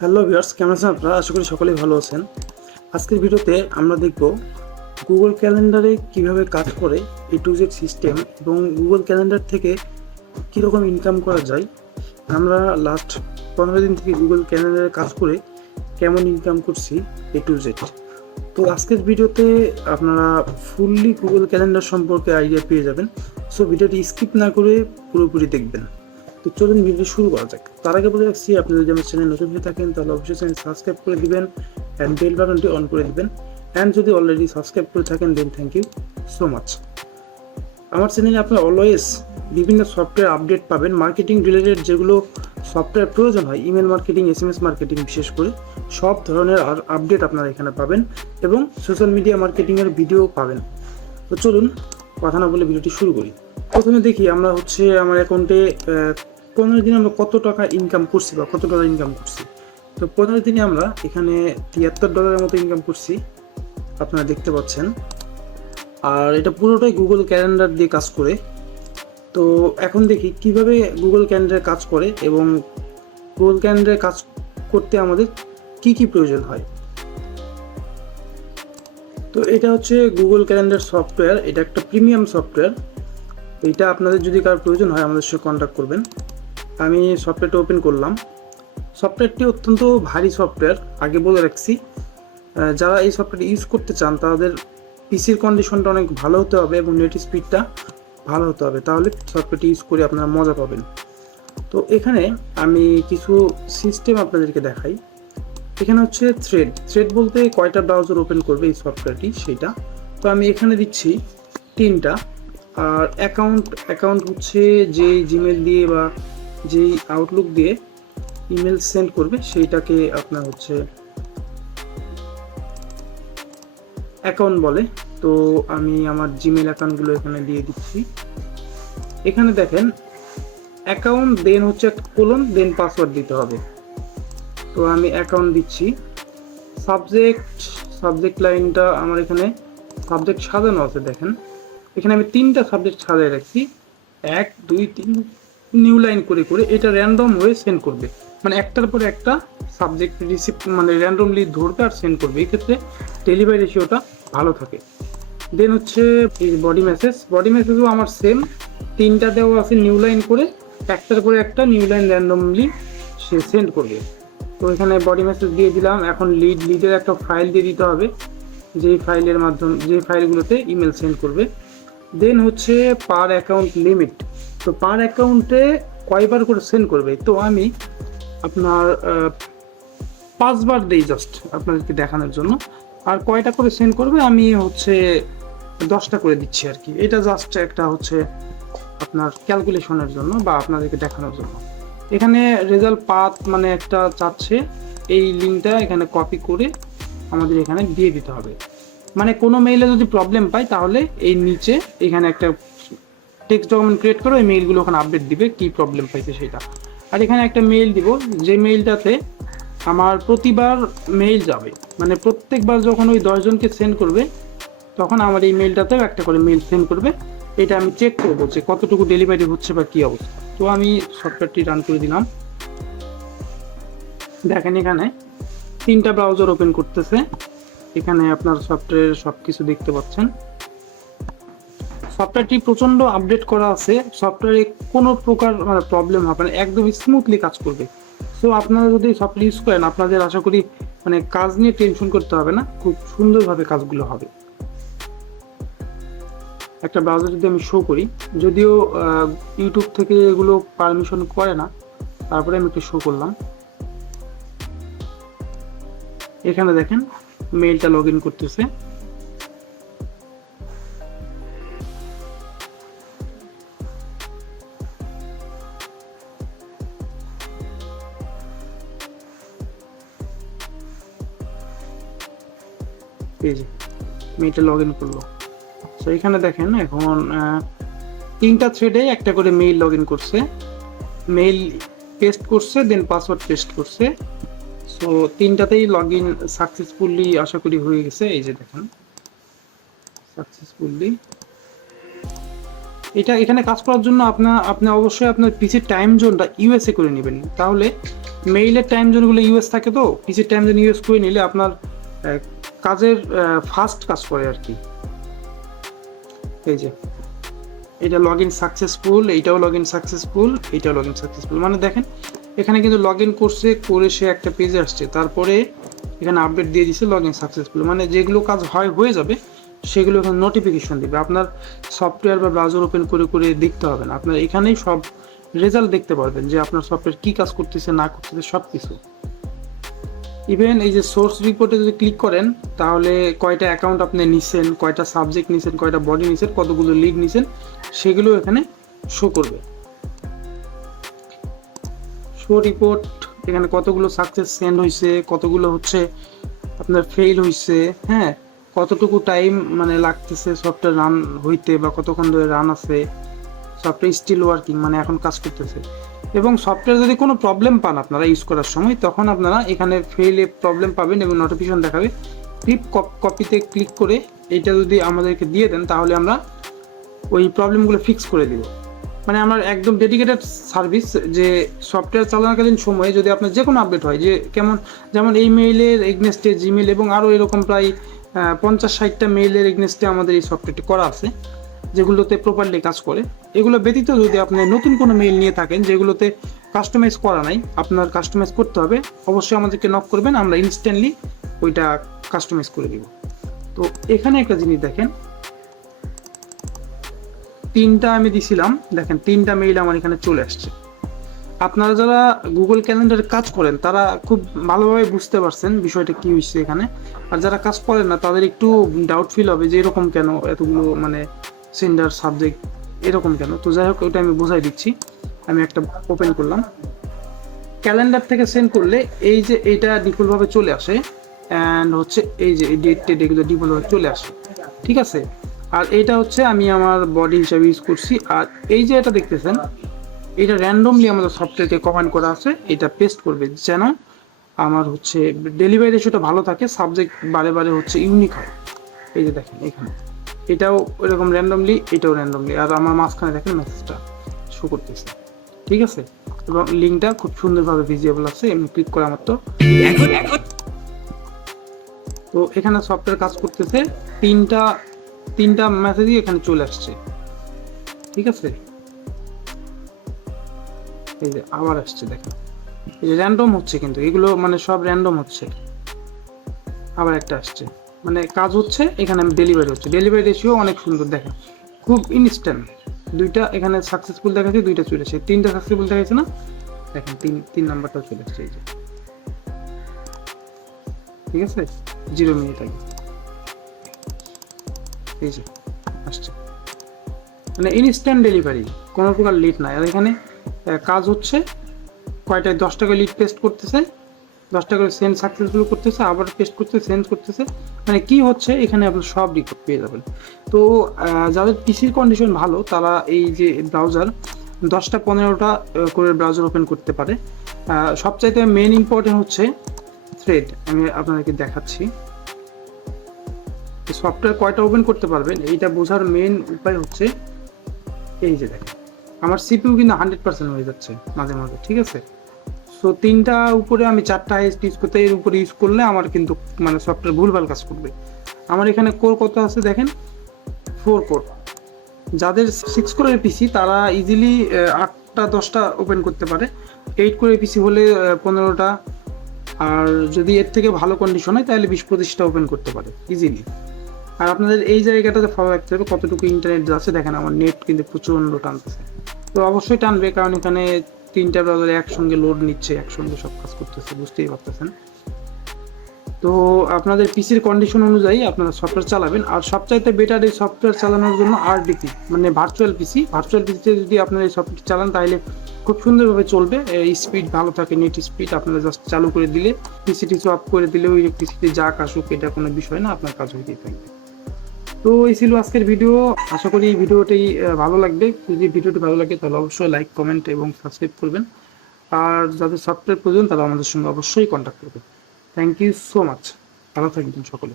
Hello viewers, কেমন আছেন আপনারা? আশা করি সকলেই ভালো আছেন। আজকের ভিডিওতে আমরা দেখব গুগল ক্যালেন্ডারে কীভাবে কাজ করে এ টু জেড সিস্টেম এবং গুগল ক্যালেন্ডার থেকে কীরকম ইনকাম করা যায়। আমরা লাস্ট পনেরো দিন থেকে গুগল ক্যালেন্ডারে কাজ করে কেমন ইনকাম করছি এ টু জেড তো আজকের ভিডিওতে আপনারা ফুললি গুগল ক্যালেন্ডার সম্পর্কে আইডিয়া পেয়ে যাবেন। সো ভিডিওটি স্কিপ না করে পুরোপুরি দেখবেন। তো চলুন ভিডিও শুরু করা যাক। তার আগে বলে রাখছি, আপনি যদি আমার চ্যানেল নতুন হয়ে থাকেন, তাহলে অবশ্যই চ্যানেল সাবস্ক্রাইব করে দিবেন অ্যান্ড বেল বাটনটি অন করে দিবেন। অ্যান্ড যদি অলরেডি সাবস্ক্রাইব করে থাকেন then thank you so much আমার চ্যানেলে আপনারা অলওয়েজ বিভিন্ন সফটওয়্যার আপডেট পাবেন। মার্কেটিং রিলেটেড যেগুলো সফটওয়্যার প্রয়োজন হয় email marketing S M S marketing বিশেষ করে, সব ধরনের আপডেট আপনারা এখানে পাবেন এবং সোশ্যাল মিডিয়া মার্কেটিংয়ের ভিডিও পাবেন। তো চলুন, কথা না বলে ভিডিওটি শুরু করি। প্রথমে দেখি আমরা হচ্ছে আমার অ্যাকাউন্টে পনেরো দিনে আমরা কত টাকা ইনকাম করছি বা কত ডলার ইনকাম করছি। তো পনেরো দিনে আমরা এখানে তিয়াত্তর ডলারের মতো ইনকাম করছি, আপনারা দেখতে পাচ্ছেন। আর এটা পুরোটাই গুগল ক্যালেন্ডার দিয়ে কাজ করে। তো এখন দেখি কীভাবে গুগল ক্যালেন্ডারে কাজ করে এবং গুগল ক্যালেন্ডারে কাজ করতে আমাদের কি কি প্রয়োজন হয়। তো এটা হচ্ছে গুগল ক্যালেন্ডার সফটওয়্যার এটা একটা প্রিমিয়াম সফটওয়্যার এটা আপনাদের যদি কারোর প্রয়োজন হয় আমাদের সাথে কন্ট্যাক্ট করবেন। আমি সফটওয়্যারটা ওপেন করলাম। সফটওয়্যারটি অত্যন্ত ভারী সফটওয়্যার আগে বলে রাখছি। যারা এই সফটওয়্যারটি ইউজ করতে চান, তাদের পিসির কন্ডিশনটা অনেক ভালো হতে হবে এবং নেট স্পিডটা ভালো হতে হবে। তাহলে সফটওয়্যারটি ইউজ করে আপনারা মজা পাবেন। তো এখানে আমি কিছু সিস্টেম আপনাদেরকে দেখাই। এখানে হচ্ছে থ্রেড থ্রেড বলতে কয়টা ব্রাউজার ওপেন করবে এই সফটওয়্যারটি সেটা তো আমি এখানে দিচ্ছি তিনটা। আর অ্যাকাউন্ট অ্যাকাউন্ট হচ্ছে যেই জিমেল দিয়ে বা যেই আউটলুক দিয়ে ইমেল সেন্ড করবে, সেইটাকে আপনার হচ্ছে অ্যাকাউন্ট বলে। তো আমি আমার জিমেল অ্যাকাউন্টগুলো এখানে দিয়ে দিচ্ছি। এখানে দেখেন অ্যাকাউন্ট দেন হচ্ছে একটা কোলন দেন পাসওয়ার্ড দিতে হবে। তো আমি অ্যাকাউন্ট দিচ্ছি। সাবজেক্ট সাবজেক্ট লাইনটা আমার এখানে সাবজেক্ট সাজানো আছে, দেখেন। এখানে আমি তিনটা সাবজেক্ট সাজায় রাখছি। এক, দুই, তিন নিউ লাইন করে করে এটা র্যান্ডম হয়ে সেন্ড করবে। মানে একটার পর একটা সাবজেক্ট রিসিভ মানে র্যান্ডমলি ধরবে আর সেন্ড করবে। এই ক্ষেত্রে ডেলিভারি রেশিওটা ভালো থাকে। দেন হচ্ছে বডি মেসেজ বডি মেসেজও আমার সেম তিনটা দেওয়া আছে নিউ লাইন করে, একটার পরে একটা নিউ লাইন র্যান্ডমলি সে সেন্ড করবে। তো এখানে বডি মেসেজ দিয়ে দিলাম। এখন লিড লিডের একটা ফাইল দিয়ে দিতে হবে। যেই ফাইলের মাধ্যমে যে ফাইলগুলোতে ইমেল সেন্ড করবে। দেন হচ্ছে পার অ্যাকাউন্ট লিমিট তো পার অ্যাকাউন্টে কয়বার করে সেন্ড করবে? তো আমি আপনার পাঁচবার দেই জাস্ট আপনাদেরকে দেখানোর জন্য। আর কয়টা করে সেন্ড করবে? আমি হচ্ছে দশটা করে দিচ্ছি আর কি। এটা জাস্ট একটা হচ্ছে আপনার ক্যালকুলেশনের জন্য বা আপনাদেরকে দেখানোর জন্য। এখানে রেজাল্ট পাথ মানে একটা চাচ্ছে, এই লিঙ্কটা এখানে কপি করে আমাদের এখানে দিয়ে দিতে হবে। মানে কোনো মেইলে যদি প্রবলেম পাই, তাহলে এই নিচে এখানে একটা টেক্সট ডকুমেন্ট ক্রিয়েট করে ওই মেইলগুলো ওখানে আপডেট দিবে কি প্রবলেম পাইছে সেটা। আর এখানে একটা মেইল দিব, যে মেইলটাতে আমার প্রতিবার মেইল যাবে। মানে প্রত্যেকবার যখন ওই দশজনকে সেন্ড করবে, তখন আমার এই মেইলটাতেও একটা করে মেইল সেন্ড করবে। এটা আমি চেক করব যে কতটুকু ডেলিভারি হচ্ছে বা কী অবস্থা। তো আমি সফটওয়্যারটি রান করে দিলাম। দেখেন এখানে তিনটা ব্রাউজার ওপেন করতেছে। এখানে আপনার সফটওয়্যার সব কিছু দেখতে পাচ্ছেন। সফটওয়্যারটি প্রচণ্ড আপডেট করা আছে। সফটওয়্যারে কোনো প্রকার মানে প্রবলেম হবে না একদম স্মুথলি কাজ করবে। সো আপনারা যদি সফটওয়্যার ইউজ করেন, আপনাদের আশা করি মানে কাজ নিয়ে টেনশন করতে হবে না। খুব সুন্দরভাবে কাজগুলো হবে। একটা ব্রাউজার যদি আমি শো করি, যদিও ইউটিউব থেকে এগুলো পারমিশন করে না, তারপরে আমি একটু শো করলাম। এখানে দেখেন মেইলটা লগ ইন করতেছে যে মেইলটা লগ ইন করল। সো এখানে দেখেন এখন তিনটা থ্রেডে একটা করে মেইল লগ ইন করছে। মেইল পেস্ট করছে দেন পাসওয়ার্ড পেস্ট করছে। সো তিনটাতেই লগ ইন সাকসেসফুলি আশা করি হয়ে গেছে, এই যে দেখেন। সাকসেসফুলি এটা এখানে কাজ করার জন্য আপনার আপনি অবশ্যই আপনার পিসির টাইম জোনটা ইউএসএ করে নেবেন। তাহলে মেইলের টাইম জোনগুলো ইউএস থাকে তো পিসির টাইম জোন ইউএস করে নিলে আপনার কাজের ফাস্ট কাজ করে আর কি। এই যে, এটা লগ ইন সাকসেসফুল এইটাও লগ ইন সাকসেসফুল এইটাও লগ ইন সাকসেসফুল মানে দেখেন এখানে কিন্তু লগ ইন করছে, করে সে একটা পেজে আসছে। তারপরে এখানে আপডেট দিয়ে দিছে লগ ইন সাকসেসফুল মানে যেগুলো কাজ হয়, হয়ে যাবে, সেগুলো এখানে নোটিফিকেশন দিবে। আপনার সফটওয়্যার বা ব্রাউজার ওপেন করে করে দেখতে হবে না। আপনার এখানেই সব রেজাল্ট দেখতে পারবেন যে আপনার সফটওয়্যার কী কাজ করতেছে, না করতেছে সব কিছু ইভেন এই যে সোর্স রিপোর্টে যদি ক্লিক করেন, তাহলে কয়টা অ্যাকাউন্ট আপনি নিছেন, কয়টা সাবজেক্ট নিছেন, কয়টা বডি নিছেন, কতগুলো লিড নিছেন, সেগুলো এখানে শো করবে। শো রিপোর্ট এখানে কতগুলো সাকসেস সেন্ড হয়েছে কতগুলো হচ্ছে আপনার ফেল হয়েছে হ্যাঁ? কতটুকু টাইম মানে লাগতেছে সফটওয়্যার রান হইতে বা কতক্ষণ ধরে রান আছে সফটওয়্যার স্টিল ওয়ার্কিং মানে এখন কাজ করতেছে। এবং সফটওয়্যার যদি কোনো প্রবলেম পান আপনারা ইউজ করার সময়, তখন আপনারা এখানে ফেলে প্রবলেম পাবেন এবং নোটিফিকেশন দেখাবে। ক্লিপ কপিতে ক্লিক করে এটা যদি আমাদেরকে দিয়ে দেন, তাহলে আমরা ওই প্রবলেমগুলো ফিক্স করে দিব। মানে আমার একদম ডেডিকেটেড সার্ভিস যে সফটওয়্যার চালানোকালীন সময়ে যদি আপনার যে কোনো আপডেট হয়, যে কেমন, যেমন এই মেইলের এগনেস্টে জিমেল এবং আরও এরকম প্রায় পঞ্চাশ ষাটটা মেইলের এগনেস্টে আমাদের এই সফটওয়্যারটি করা আছে, যেগুলোতে প্রপারলি কাজ করে। এগুলো ব্যতীত যদি আপনি নতুন কোনো মেইল নিয়ে থাকেন, যেগুলোতে কাস্টমাইজ করা নাই, আপনার কাস্টমাইজ করতে হবে, অবশ্যই আমাদেরকে নক করবেন, আমরা ইনস্ট্যান্টলি ওইটা কাস্টমাইজ করে দিব। তো এখানে একটা জিনিস দেখেন তিনটা আমি দিছিলাম। দেখেন, তিনটা মেইল আমার এখানে চলে আসছে। আপনারা যারা গুগল ক্যালেন্ডারে কাজ করেন, তারা খুব ভালোভাবে বুঝতে পারছেন বিষয়টা কি হয়েছে এখানে। আর যারা কাজ করেন না, তাদের একটু ডাউট ফিল হবে যে এরকম কেন এতগুলো মানে সেন্ডার সাবজেক্ট এরকম কেন? তো যাই হোক ওটা আমি বোঝাই দিচ্ছি। আমি একটা ওপেন করলাম। ক্যালেন্ডার থেকে সেন্ড করলে এই যে এটা ডিফল্টভাবে চলে আসে অ্যান্ড হচ্ছে এই যে ডেট টেট এগুলো ডিফল্টভাবে চলে আসে। ঠিক আছে? আর এটা হচ্ছে আমি আমার বডি হিসাবে ইউজ করছি। আর এই যে এটা দেখতেছেন এটা র্যান্ডমলি আমাদের সফটওয়্যারকে কমান্ড করা আছে এটা পেস্ট করবে যেন আমার হচ্ছে ডেলিভারি রেশিওটা ভালো থাকে সাবজেক্ট বারে বারে হচ্ছে ইউনিক হয়। এই যে দেখেন এখানে এটাও ওইরকম র্যান্ডমলি এটাও র্যান্ডমলি আর আমার মাঝখানে দেখেন মেসেজটা শো করতেছে। ঠিক আছে? এবং লিঙ্কটা খুব সুন্দরভাবে ভিজিবল আছে এমনি ক্লিক করে আমার তো তো এখানে সফটওয়্যার কাজ করতেছে তিনটা তিনটা মেসেজই এখানে চলে আসছে। ঠিক আছে? এই যে আবার আসছে, দেখেন। এই যে র্যান্ডম হচ্ছে কিন্তু, এগুলো মানে সব র্যান্ডম হচ্ছে। আবার একটা আসছে। মানে কাজ হচ্ছে, এখানে ডেলিভারি হচ্ছে। ডেলিভারি রেশিও অনেক সুন্দর, দেখেন। খুব ইনস্ট্যান্ট দুইটা এখানে সাকসেসফুল দেখাচ্ছে দুইটা চলে এসেছে। তিনটা সাকসেসফুল দেখাচ্ছে না? দেখেন, তিন তিন নাম্বারটাও চলে এসেছে, এই যে। ঠিক আছে? জিরো মিনিট আগে। এই যে, আসছে। মানে ইনস্ট্যান্ট ডেলিভারি কোনো প্রকার লিড নাই। আর এখানে কাজ হচ্ছে, কয়টায় দশ টাকা লিড পেস্ট করতেছে, দশ টাকা সেন্ড সাকসেসফুল করতেছে, আবার পেস্ট করতেছে সেন্ড করতেছে। মানে কি হচ্ছে, এখানে আপনি সব রিপোর্ট পেয়ে যাবেন। তো যাদের পিসির কন্ডিশন ভালো, তারা এই যে ব্রাউজার দশটা পনেরোটা করে ব্রাউজার ওপেন করতে পারে। সবচাইতে মেন ইম্পর্টেন্ট হচ্ছে থ্রেড আমি আপনাদেরকে দেখাচ্ছি। সফটওয়্যার কয়টা ওপেন করতে পারবেন? এইটা বোঝার মেন উপায় হচ্ছে এই যে দেখেন, আমার সিপিউ কিন্তু হান্ড্রেড পার্সেন্ট হয়ে যাচ্ছে মাঝে মাঝে, ঠিক আছে? সো তিনটা উপরে আমি চারটা হাইস্ট ইউজ করতে, এর উপরে ইউজ করলে আমার কিন্তু মানে সফটওয়্যার ভুলভাল কাজ করবে। আমার এখানে কোর কত আছে দেখেন? ফোর কোর যাদের সিক্স কোরের পিসি তারা ইজিলি আটটা, দশটা ওপেন করতে পারে। এইট কোরের পিসি হলে পনেরোটা। আর যদি এর থেকে ভালো কন্ডিশন হয়, তাহলে বিশ পঁচিশটা ওপেন করতে পারে ইজিলি আর আপনাদের এই জায়গাটাতে ফলো রাখতে হবে, কতটুকু ইন্টারনেট যাচ্ছে দেখেন আমার নেট কিন্তু প্রচণ্ড টানতেছে। তো অবশ্যই টানবে, কারণ এখানে তিনটা ব্রাউজার একসঙ্গে লোড নিচ্ছে, একসঙ্গে সব কাজ করতেছে, বুঝতেই পারতেছেন। তো আপনাদের পিসির কন্ডিশন অনুযায়ী আপনারা সফটওয়্যার চালাবেন, আর সবচাইতে বেটার এই সফটওয়্যার চালানোর জন্য আরডিপি মানে ভার্চুয়াল পিসি ভার্চুয়াল পিসিতে যদি আপনারা এই সফটওয়্যার চালান, তাহলে খুব সুন্দরভাবে চলবে। স্পিড ভালো থাকে নেট স্পিড আপনারা জাস্ট চালু করে দিলে পিসিটি সোয়াপ করে দিলে ওই ইলেকট্রিসিটি যা আসুক, এটা কোনো বিষয় না, আপনার কাজ হইতেই থাকবে। তো এই ছিল আজকের ভিডিও। আশা করি এই ভিডিওটি ভালো লাগবে। যদি ভিডিওটি ভালো লাগে, তাহলে অবশ্যই লাইক কমেন্ট এবং সাবস্ক্রাইব করবেন। আর যাদের সাবস্ক্রাইব প্রয়োজন, তারা আমাদের সঙ্গে অবশ্যই কন্ট্যাক্ট করবেন। থ্যাংক ইউ সো মাচ ভালো থাকবেন সকলে।